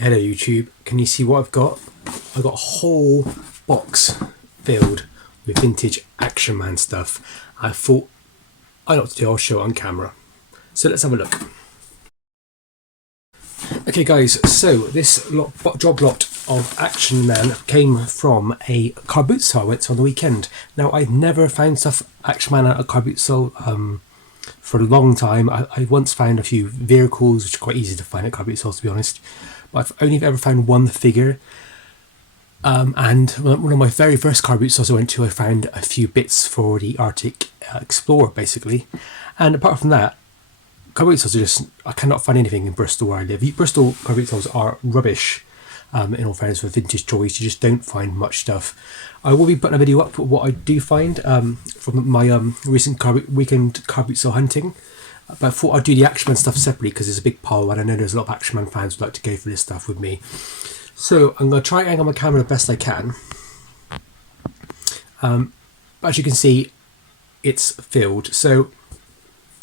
Hello YouTube, can you see what I've got? I've got a whole box filled with vintage Action Man stuff. I thought, I know what to do, I'll show it on camera. So let's have a look. Okay guys, so this job lot of Action Man came from a car boot sale I went to on the weekend. Now I've never found stuff Action Man at a car boot sale for a long time. I once found a few vehicles, which are quite easy to find at car boot sales to be honest. But I've only ever found one figure. And one of my very first car boot sales I went to, I found a few bits for the Arctic Explorer basically. And apart from that, car boot sales are just, I cannot find anything in Bristol where I live. Bristol car boot sales are rubbish, in all fairness, for vintage toys. You just don't find much stuff. I will be putting a video up for what I do find from my recent weekend car boot sale hunting. But I thought I'd do the Action Man stuff separately because there's a big pile and I know there's a lot of Action Man fans who like to go for this stuff with me. So I'm going to try and angle my camera the best I can. But as you can see, it's filled. So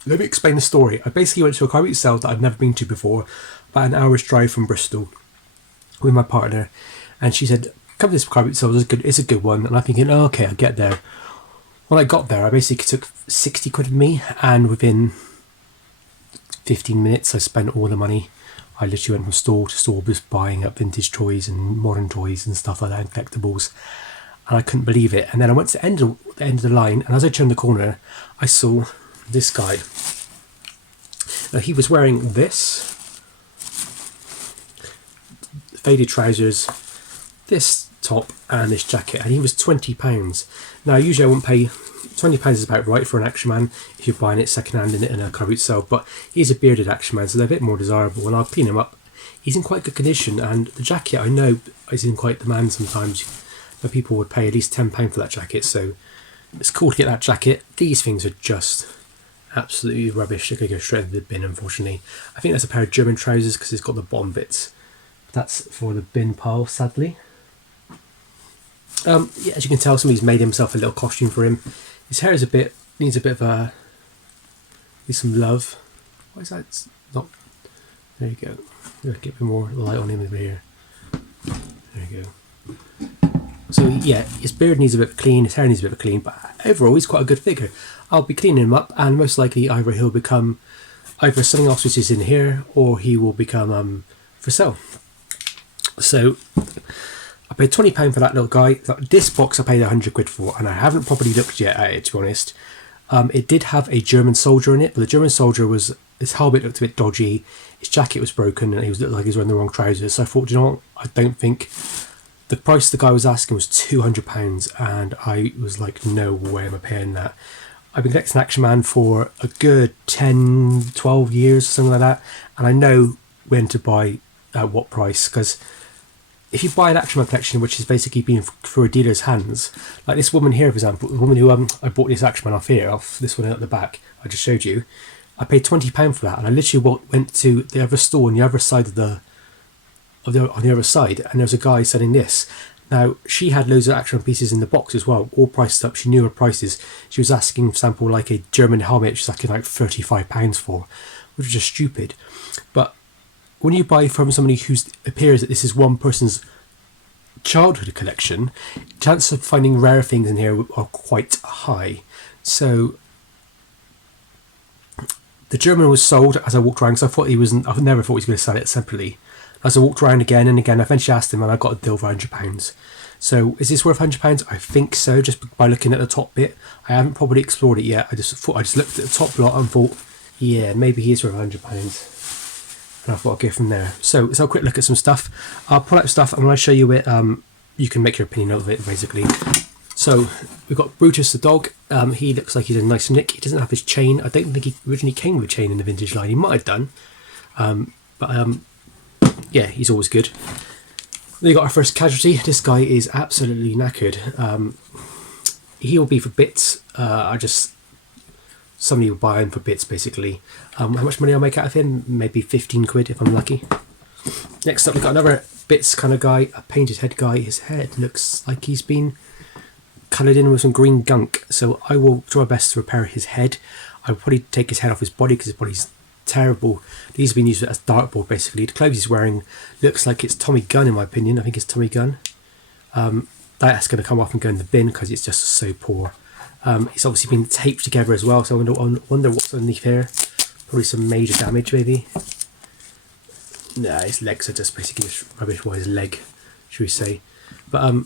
let me explain the story. I basically went to a car boot sale that I'd never been to before, about an hour's drive from Bristol, with my partner, and she said, come to this car boot sale, it's a good one. And I'm thinking, oh, okay, I'll get there. When I got there, I basically took 60 quid with me, and within 15 minutes I spent all the money. I literally went from store to store just buying up vintage toys and modern toys and stuff like that, and collectibles, and I couldn't believe it. And then I went to the end of the line, and as I turned the corner I saw this guy. Now he was wearing this faded trousers, this top and this jacket, and he was £20. Now usually I wouldn't pay £20 is about right for an Action Man if you're buying it second hand in a car boot sale, but he's a bearded Action Man, so they're a bit more desirable, and I'll clean him up. He's in quite good condition, and the jacket I know is in quite demand sometimes, but people would pay at least £10 for that jacket, so it's cool to get that jacket. These things are just absolutely rubbish. They're going to go straight into the bin, unfortunately. I think that's a pair of German trousers because it's got the bottom bits. That's for the bin pile, sadly. Yeah, as you can tell, somebody's made himself a little costume for him. His hair is needs a bit of needs some love. Why is that? It's not. There you go. Get a bit more light on him over here. There you go. So yeah, his beard needs a bit of clean, his hair needs a bit of clean, but overall he's quite a good figure. I'll be cleaning him up, and most likely either he'll become something else which is in here, or he will become for sale. So I paid £20 for that little guy. This box I paid 100 quid for, and I haven't properly looked yet at it, to be honest. It did have a German soldier in it, but the German soldier his helmet looked a bit dodgy, his jacket was broken, and he looked like he was wearing the wrong trousers. So I thought, you know what, I don't think the price the guy was asking was £200, and I was like, no way am I paying that. I've been collecting Action Man for a good 10, 12 years or something like that, and I know when to buy at what price, because if you buy an Action Man collection which is basically being through a dealer's hands, like this woman here for example, the woman who I bought this Action Man off this one at the back I just showed you, I paid £20 for that, and I literally went to the other store on the other side on the other side, and there was a guy selling this. Now she had loads of Action Man pieces in the box as well, all priced up. She knew her prices. She was asking, for example, like a German helmet she's asking like £35 for, which is just stupid. But when you buy from somebody who appears that this is one person's childhood collection, chances of finding rare things in here are quite high. So the German was sold as I walked around, because I never thought he was going to sell it separately. As I walked around again and again, I eventually asked him, and I got a deal for £100. So is this worth £100? I think so, just by looking at the top bit. I haven't probably explored it yet. I just looked at the top lot and thought, yeah, maybe he is worth £100. And I thought I'd go from there. So let's have a quick look at some stuff. I'll pull out stuff and when I show you it, you can make your opinion of it basically. So we've got Brutus the dog. He looks like he's a nice nick. He doesn't have his chain. I don't think he originally came with a chain in the vintage line. He might have done. Yeah, he's always good. Then we got our first casualty. This guy is absolutely knackered. He will be for bits. Somebody will buy him for bits basically. How much money I'll make out of him? Maybe 15 quid if I'm lucky. Next up we've got another bits kind of guy, a painted head guy. His head looks like he's been coloured in with some green gunk, so I will try my best to repair his head. I will probably take his head off his body because his body's terrible. These have been used as dartboard basically. The clothes he's wearing looks like it's Tommy Gunn in my opinion. I think it's Tommy Gunn. That's going to come off and go in the bin because it's just so poor. It's obviously been taped together as well, so I wonder what's underneath here. Probably some major damage maybe. Nah, his legs are just basically just rubbish. Well, his leg, should we say. But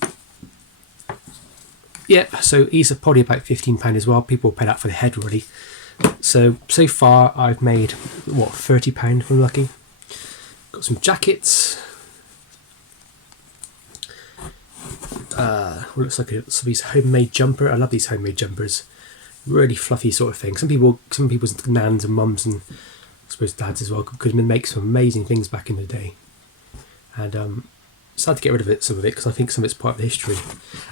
yeah, so he's probably about £15 as well. People pay that for the head really. So far I've made, what, £30 if I'm lucky. Got some jackets. What looks like some of these homemade jumper. I love these homemade jumpers. Really fluffy sort of thing. Some people's nans and mums and I suppose dads as well could make some amazing things back in the day. And sad to get rid of some of it because I think some of it's part of the history.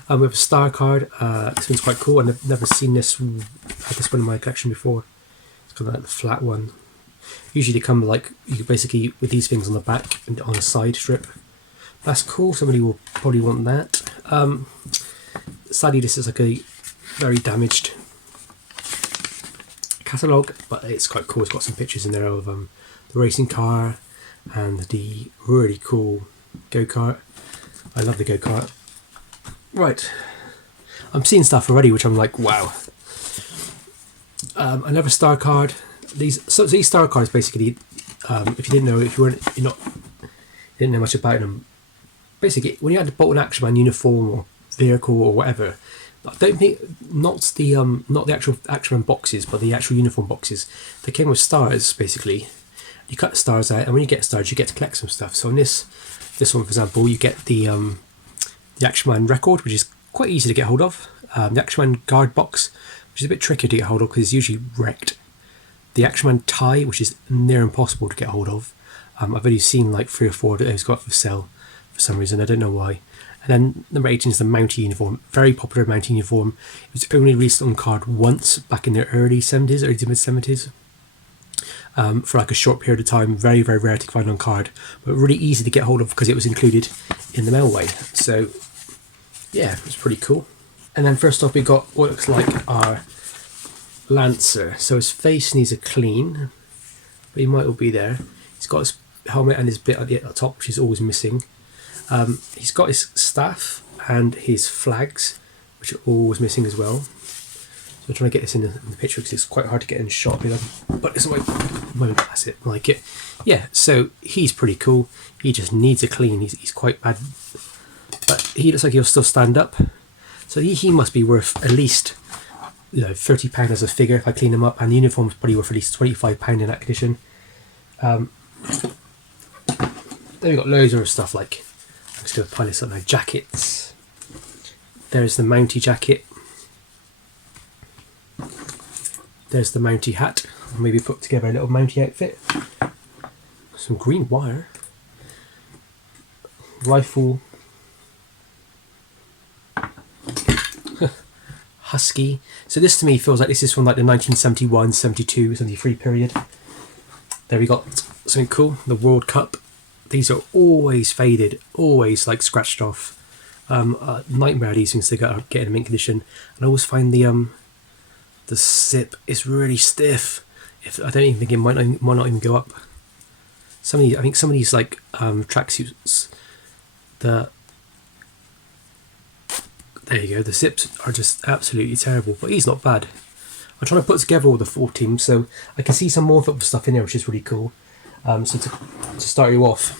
We have a star card. This one's quite cool. I've never seen this. Had this one in my collection before. It's kind of like the flat one. Usually they come like you could basically with these things on the back and on a side strip. That's cool. Somebody will probably want that. Sadly, this is like a very damaged catalogue, but it's quite cool. It's got some pictures in there of the racing car and the really cool go-kart. I love the go-kart. Right, I'm seeing stuff already which I'm like, wow. Another star card. These star cards basically, if you didn't know, you didn't know much about them. Basically, when you had to bought an Action Man uniform or vehicle or whatever, I don't think not the actual Action Man boxes, but the actual uniform boxes. They came with stars basically. You cut the stars out, and when you get stars, you get to collect some stuff. So in this one, for example, you get the Action Man record, which is quite easy to get hold of. The Action Man guard box, which is a bit trickier to get hold of because it's usually wrecked. The Action Man tie, which is near impossible to get hold of. I've only seen like 3 or 4 that they've got for sale for some reason. I don't know why. And then number 18 is the Mountie uniform. Very popular Mountie uniform. It was only released on card once back in the early 70s, early to mid 70s. For like a short period of time. Very, very rare to find on card, but really easy to get hold of because it was included in the mailway. So yeah, it's pretty cool. And then first off, we got what looks like our Lancer. So his face needs a clean, but he might all be there. He's got his helmet and his bit at the top, which is always missing. He's got his staff and his flags, which are always missing as well. So I'm trying to get this in the picture because it's quite hard to get in shot. But it's like, that's it, I like it. Yeah, so he's pretty cool. He just needs a clean. He's quite bad, but he looks like he'll still stand up. So he must be worth at least £30 as a figure if I clean him up, and the uniform's probably worth at least £25 in that condition. Then we've got loads of stuff like, I'm just going to pile this up now, jackets. There's the Mountie Jacket. There's the Mounty Hat. I'll maybe put together a little Mountie outfit. Some green wire. Rifle. Husky. So this to me feels like this is from like the 1971, 72, 73 period. There we got something cool. The World Cup. These are always faded, always like scratched off. Nightmare these things to get in a mint condition. And I always find the zip is really stiff. I don't even think it might not even go up. I think some of these like tracksuits, there you go. The zips are just absolutely terrible, but he's not bad. I'm trying to put together all the full team, so I can see some more stuff in there, which is really cool. So to start you off,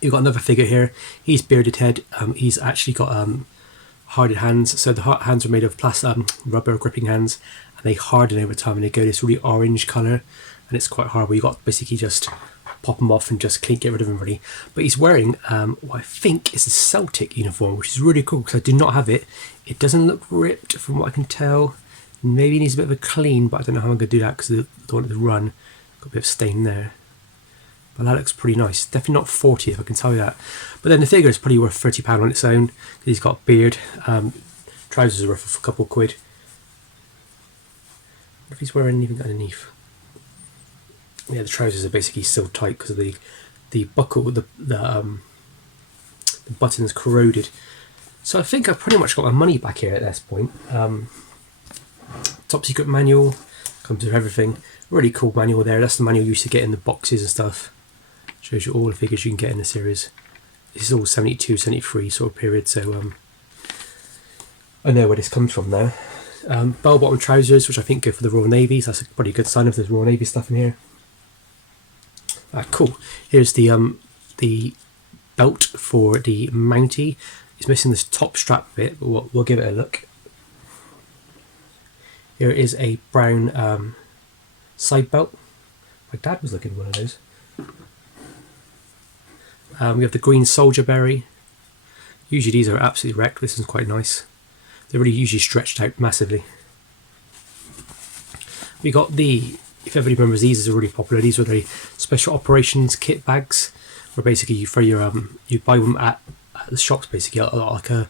you've got another figure here. He's bearded head. He's actually got hardened hands. So the hands are made of rubber gripping hands, and they harden over time, and they go this really orange colour, and it's quite hard. Where you got basically just pop them off and just get rid of them really. But he's wearing what I think is a Celtic uniform, which is really cool because I do not have it. It doesn't look ripped from what I can tell. Maybe it needs a bit of a clean, but I don't know how I'm going to do that because I don't want it to run. Got a bit of stain there. But that looks pretty nice. Definitely not 40 if I can tell you that. But then the figure is pretty worth £30 on its own. He's got a beard. Trousers are worth a couple of quid. I wonder if he's wearing anything underneath. Yeah, the trousers are basically still tight because of the buckle, the buttons corroded. So I think I've pretty much got my money back here at this point. Top secret manual. Comes with everything. Really cool manual there. That's the manual you used to get in the boxes and stuff. Shows you all the figures you can get in the series. This is all 72, 73 sort of period, so I know where this comes from now. Bell-bottom trousers, which I think go for the Royal Navy, so that's a pretty good sign of there's Royal Navy stuff in here. Cool. Here's the belt for the Mountie. It's missing this top strap bit, but we'll give it a look. Here is a brown side belt. My dad was looking at one of those. We have the green soldier berry. Usually these are absolutely wrecked. This is quite nice. They're really usually stretched out massively. We got the, if everybody remembers, these are really popular. These were the special operations kit bags, where basically you throw your you buy them at the shops, basically like at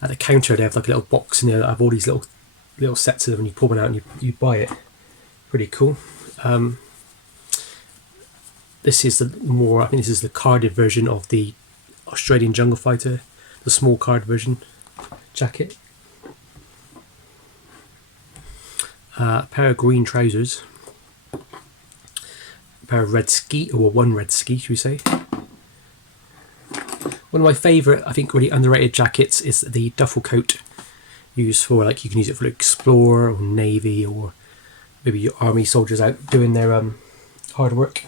the counter. They have like a little box in there that have all these little sets of them, and you pull one out and you buy it. Pretty cool. This is the more, I think this is the carded version of the Australian Jungle Fighter, the small card version jacket. A pair of green trousers, a pair of red ski, or one red ski, should we say. One of my favourite, I think really underrated jackets is the duffel coat, used for, like, you can use it for explorer or navy, or maybe your army soldiers out doing their hard work.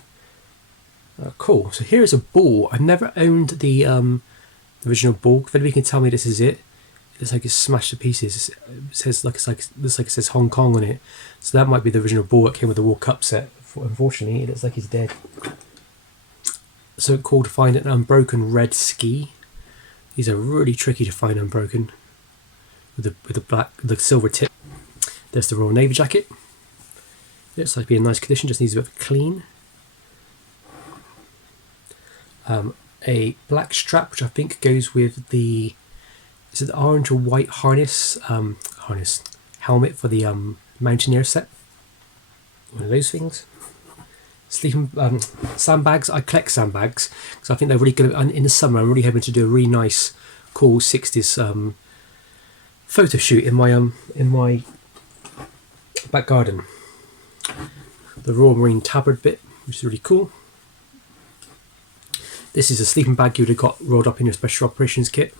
Cool. So here's a ball. I've never owned the original ball. If anybody can tell me this is it. It's like it's smashed to pieces. It says looks like it says Hong Kong on it. So that might be the original ball that came with the World Cup set. Unfortunately, it looks like he's dead. So cool to find an unbroken red ski. These are really tricky to find unbroken. With the silver tip. There's the Royal Navy jacket. Looks like to be in nice condition. Just needs a bit of clean. A black strap, which I think goes with the, is it the orange or white harness helmet for the mountaineer set. One of those things. Sleeping sandbags. I collect sandbags because I think they're really good. In the summer, I'm really hoping to do a really nice, cool 60s photo shoot in my back garden. The Royal Marine tabard bit, which is really cool. This is a sleeping bag you would have got rolled up in your special operations kit.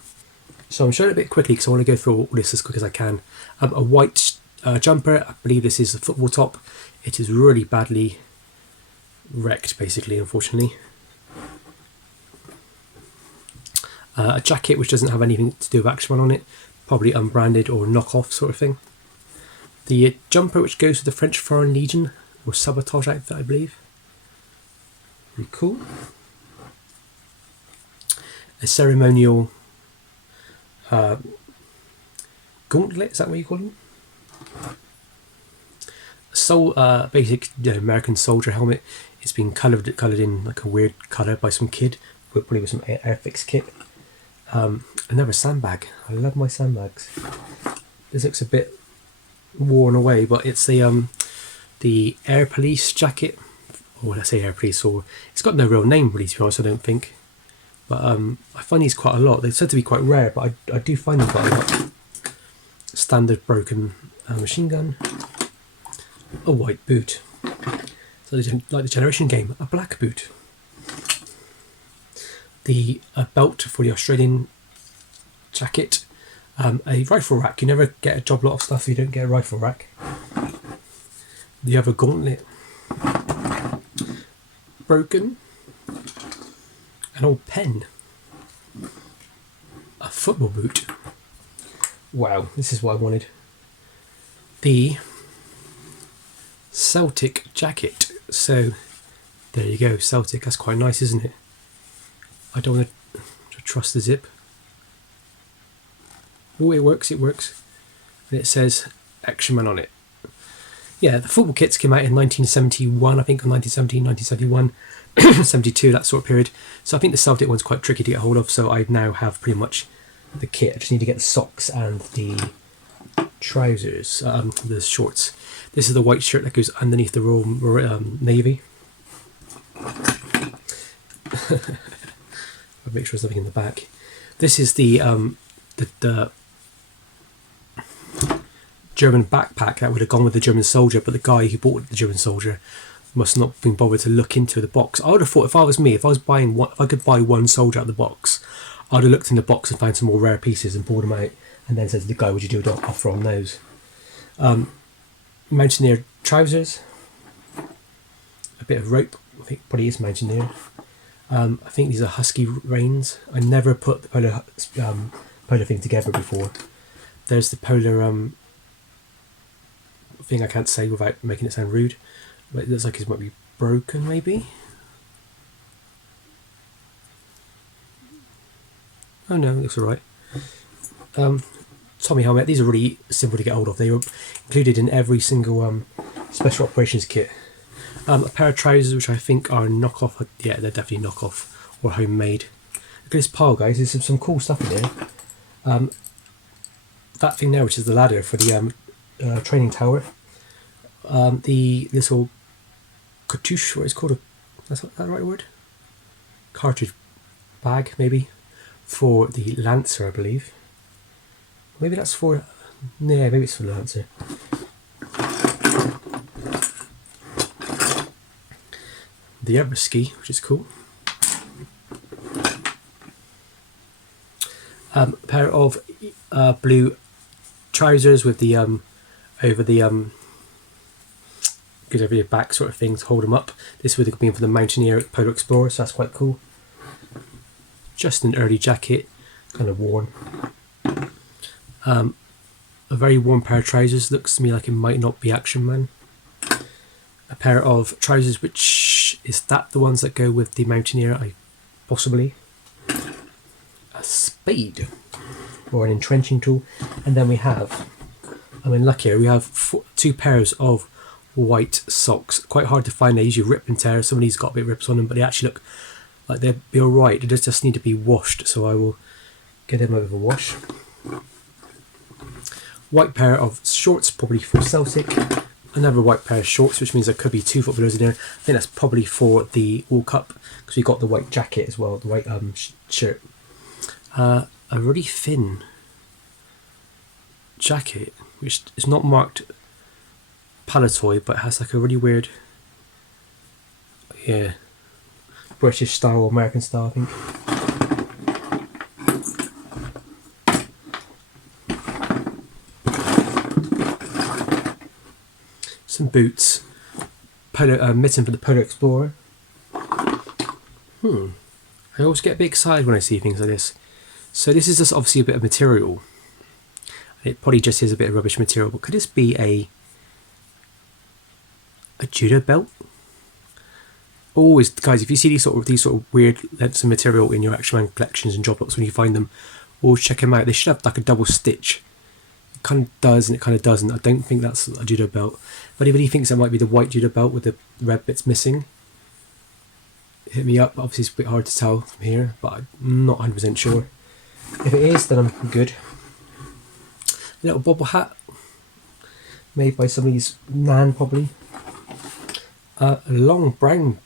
So I'm showing it a bit quickly because I want to go through all this as quick as I can. A white jumper, I believe this is a football top. It is really badly wrecked, basically, unfortunately. A jacket which doesn't have anything to do with Action Man on it, probably unbranded or knockoff sort of thing. The jumper which goes with the French Foreign Legion or sabotage outfit, I believe. Pretty cool. A ceremonial gauntlet, is that what you call them? Basic American soldier helmet. It's been coloured in like a weird colour by some kid, probably with some Airfix kit. Another sandbag. I love my sandbags. This looks a bit worn away, but it's the Air Police jacket. Or let's say Air Police, or it's got no real name really, to be honest, I don't think. But I find these quite a lot. They're said to be quite rare, but I do find them quite a lot. Standard broken machine gun. A white boot. So like the Generation game, a black boot. The belt for the Australian jacket. A rifle rack. You never get a job lot of stuff if you don't get a rifle rack. The other gauntlet. Broken. An old pen. A football boot. Wow, this is what I wanted. The Celtic Jacket. So, there you go, Celtic. That's quite nice, isn't it? I don't want to trust the zip. Oh, it works, it works. And it says Action Man on it. Yeah, the football kits came out in 1971, I think, or 1970, 1971, 72, that sort of period. So I think the Celtic one's quite tricky to get hold of, so I now have pretty much the kit. I just need to get the socks and the trousers, the shorts. This is the white shirt that goes underneath the Royal Navy. I'll make sure there's nothing in the back. This is the German backpack that would have gone with the German soldier, but the guy who bought the German soldier must not have been bothered to look into the box. I would have thought if I was me, if I was buying one, if I could buy one soldier out of the box, I'd have looked in the box and found some more rare pieces and pulled them out, and then said to the guy, "Would you do an offer on those?" Mountaineer trousers, a bit of rope. I think probably is Mountaineer. I think these are husky reins. I never put the polar thing together before. There's the polar thing I can't say without making it sound rude. But it looks like it might be broken, maybe. Oh no, it looks alright. Tommy helmet. These are really simple to get hold of. They were included in every single special operations kit. A pair of trousers which I think are knockoff. Yeah, they're definitely knockoff or homemade. Look at this pile, guys. There's some cool stuff in there. That thing there, which is the ladder for the training tower. The little cartouche, what it's called. That's not that the right word? Cartridge bag, maybe, for the Lancer, I believe. Maybe that's for. Yeah, maybe it's for the Lancer. The Everski, which is cool. A pair of blue trousers with the over the goes over your back sort of thing to hold them up. This would have been for the Mountaineer Polar Explorer, so that's quite cool. Just an early jacket, kind of worn. A very worn pair of trousers. Looks to me like it might not be Action Man. A pair of trousers, which is that the ones that go with the Mountaineer? Possibly. A spade or an entrenching tool, and then we have. I'm in luck here. We have two pairs of white socks. Quite hard to find. They usually rip and tear. Some of these got a bit of rips on them, but they actually look like they'll be alright. They just need to be washed, so I will get them out of a wash. White pair of shorts, probably for Celtic. Another white pair of shorts, which means there could be two footballers in there. I think that's probably for the World Cup, because we got the white jacket as well, the white shirt. A really thin jacket, which is not marked Palatoy, but has like a really weird, yeah, British style or American style, I think. Some boots, mitten for the Polar Explorer. I always get a bit excited when I see things like this. So this is just obviously a bit of material. It probably just is a bit of rubbish material, but could this be a judo belt? Always, guys, if you see these sort of weird lengths of material in your Action Man collections and Joblots, when you find them, always check them out. They should have like a double stitch. It kind of does and it kind of doesn't. I don't think that's a judo belt. If anybody thinks that might be the white judo belt with the red bits missing, hit me up. Obviously it's a bit hard to tell from here, but I'm not 100% sure. If it is, then I'm good. A little bobble hat, made by somebody's nan probably. A long brown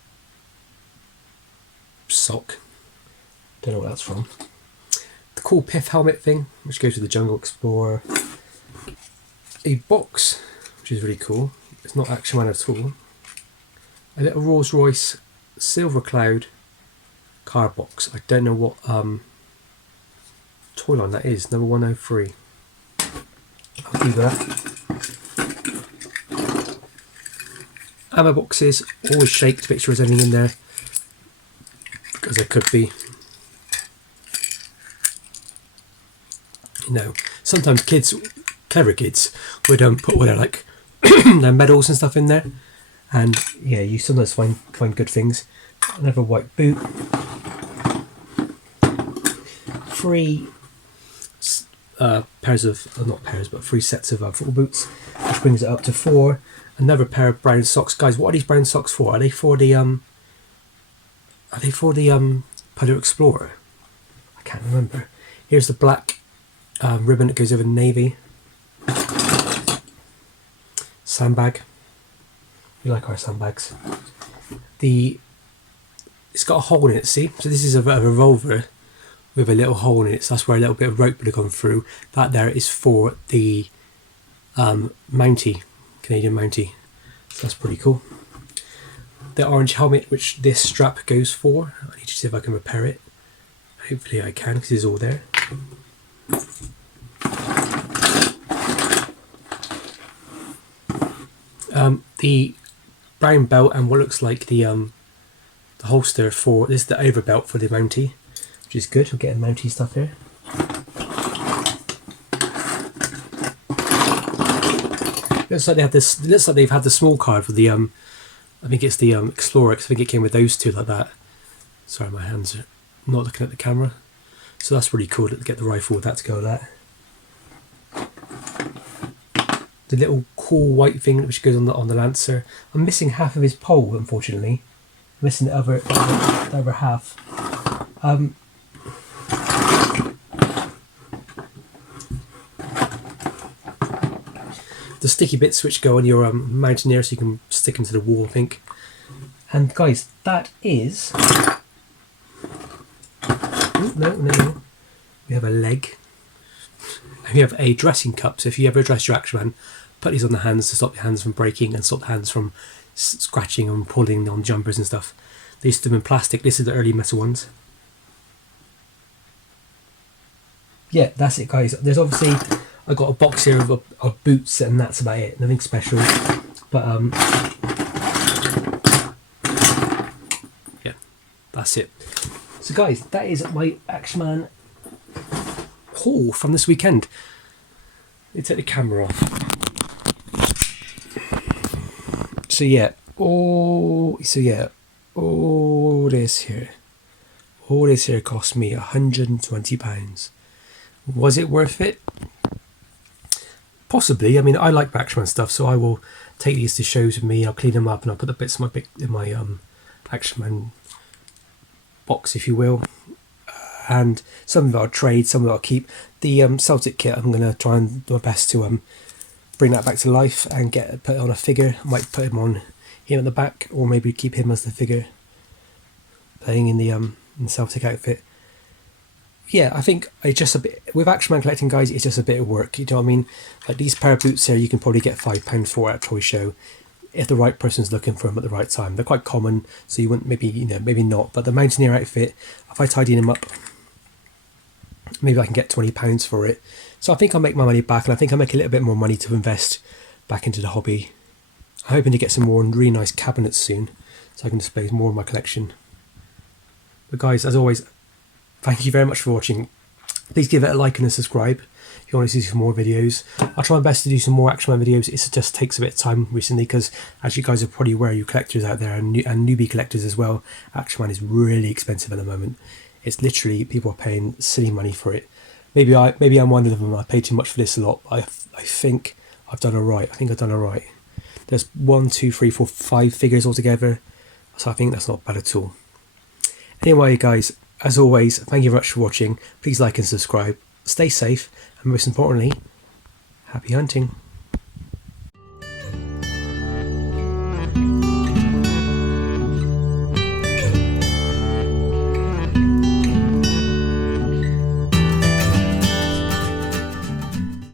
sock, don't know what that's from. The cool pith helmet thing, which goes with the Jungle Explorer. A box, which is really cool. It's not Action Man at all. A little Rolls Royce Silver Cloud car box. I don't know what toy line that is. Number 103. I'll leave that. Ammo boxes, always shake to make sure there's anything in there, because there could be. You know, sometimes kids, clever kids, would put all their like their medals and stuff in there, and yeah, you sometimes find good things. Another white boot. 3 pairs of, not pairs, but 3 sets of football boots, which brings it up to 4. Another pair of brown socks, guys. What are these brown socks for? Are they for the Polar Explorer? I can't remember. Here's the black ribbon that goes over the navy. Sandbag. We like our sandbags. It's got a hole in it. See, so this is a revolver with a little hole in it. So that's where a little bit of rope would have gone through. That there is for the Mountie, Canadian Mountie. So that's pretty cool. The orange helmet, which this strap goes for, I need to see if I can repair it. Hopefully I can, because it's all there. The brown belt and what looks like the holster for this is the over belt for the Mountie, which is good. We're getting Mountie stuff here. Looks like they have this. Looks like they've had the small card for the I think it's the Explorer, because I think it came with those two like that. Sorry, my hands are not looking at the camera. So that's really cool to get the rifle with that to go with that. The little cool white thing which goes on the Lancer. I'm missing half of his pole, unfortunately. I'm missing the other half. The sticky bits which go on your Mountaineer, so you can stick them to the wall, I think. And guys, that is... Ooh, no. We have a leg. And we have a dressing cup. So if you ever dress your Action Man, put these on the hands to stop the hands from breaking and stop the hands from scratching and pulling on jumpers and stuff. They used to do them in plastic. This is the early metal ones. Yeah, that's it, guys. There's obviously... I got a box here of boots, and that's about it. Nothing special. But yeah, that's it. So guys, that is my Action Man haul from this weekend. Let me take the camera off. So yeah, all this here cost me £120. Was it worth it? Possibly. I mean, I like Action Man stuff, so I will take these to shows with me. I'll clean them up and I'll put the bits in my Action Man box, if you will. And some of it I'll trade, some of it I'll keep. The Celtic kit, I'm going to try and do my best to bring that back to life and put it on a figure. I might put him at the back, or maybe keep him as the figure playing in the Celtic outfit. Yeah, I think it's just a bit, with Action Man collecting, guys, it's just a bit of work, you know what I mean? Like these pair of boots here, you can probably get £5 for at a toy show if the right person's looking for them at the right time. They're quite common, so you wouldn't, maybe not. But the Mountaineer outfit, if I tidy them up, maybe I can get £20 for it. So I think I'll make my money back, and I think I'll make a little bit more money to invest back into the hobby. I'm hoping to get some more really nice cabinets soon, so I can display more of my collection. But guys, as always, thank you very much for watching. Please give it a like and a subscribe if you want to see some more videos. I'll try my best to do some more Action Man videos. It just takes a bit of time recently because, as you guys are probably aware, you collectors out there and newbie collectors as well, Action Man is really expensive at the moment. It's literally, people are paying silly money for it. Maybe I'm one of them. I pay too much for this a lot. I think I've done alright. I think I've done alright. There's 1, 2, 3, 4, 5 figures altogether, so I think that's not bad at all. Anyway, guys, as always, thank you very much for watching. Please like and subscribe. Stay safe, and most importantly, happy hunting.